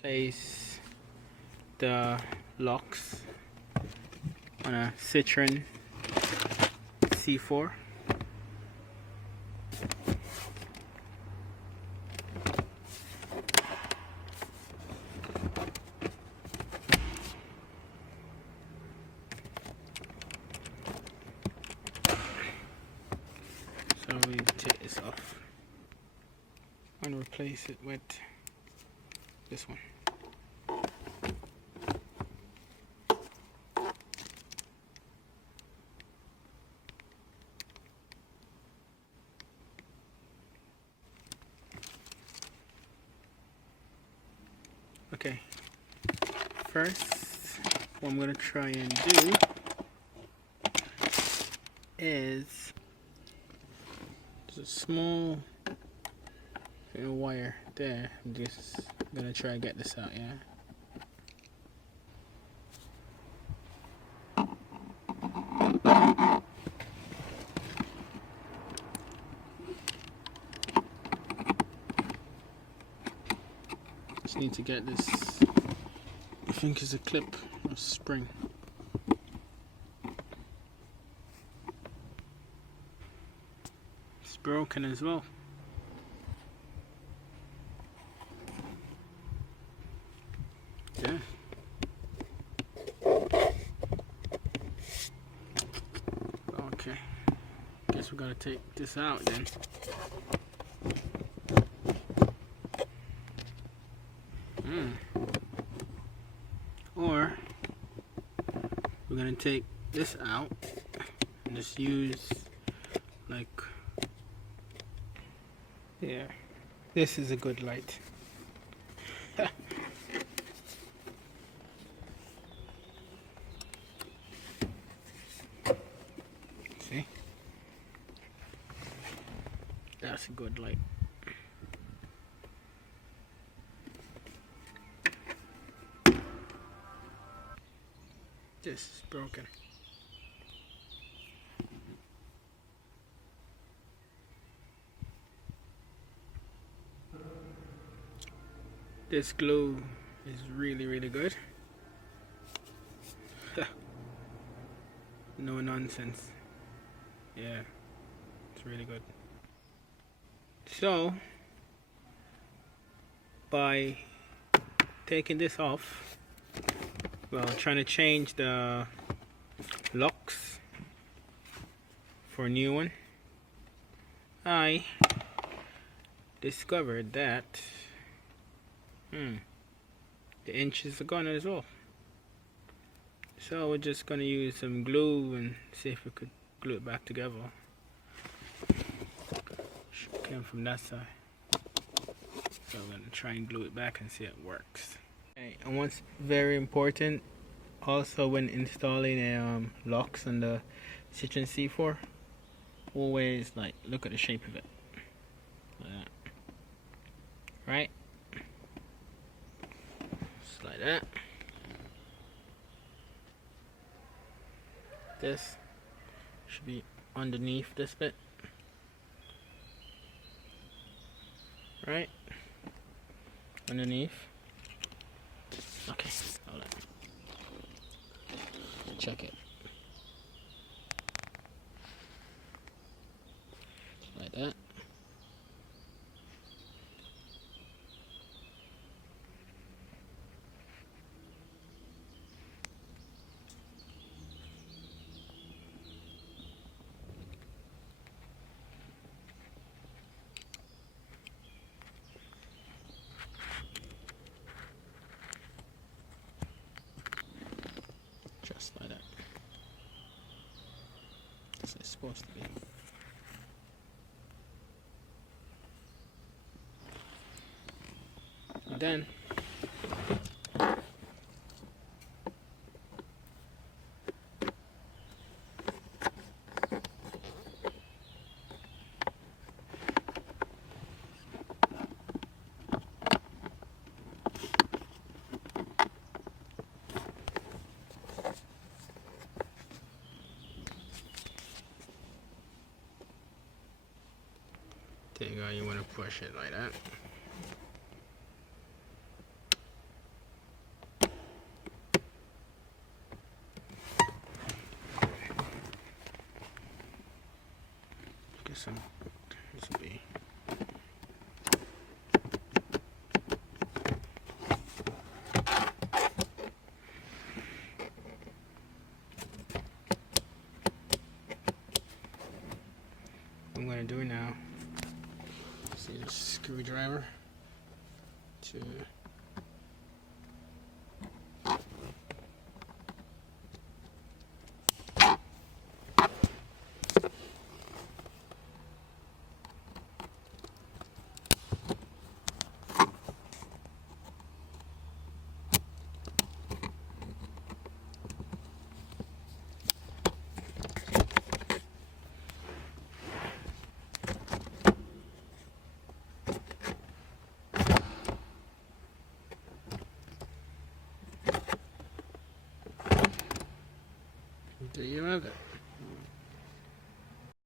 Place the locks on a Citroen C4. So we take this off and replace it with this one. Okay, first what I'm going to try and do is there's a small wire there. I'm just going to try and get this out, yeah. Just need to get this, I think it's a clip or spring. It's broken as well. Yeah. Okay. Guess we gotta take this out then. Or we're gonna take this out and just use like there. This is a good light. See? That's a good light. This is broken. This glue is really good. No nonsense. Yeah, it's really good. So by taking this off, well, trying to change the locks for a new one, I discovered that the inches are gone as well. So we're just gonna use some glue and see if we could glue it back together. Came from that side, so we're gonna try and glue it back and see if it works. Okay, and what's very important also when installing locks on the Citroen C4, always like look at the shape of it, like that, right? Just like that. This should be underneath this bit, right? Underneath. Okay, hold on. Check it. Like that. Just like that. That's what it's supposed to be. And then there you go, you want to push it like that. So this will be. I'm gonna do now. See the screwdriver to there you have it.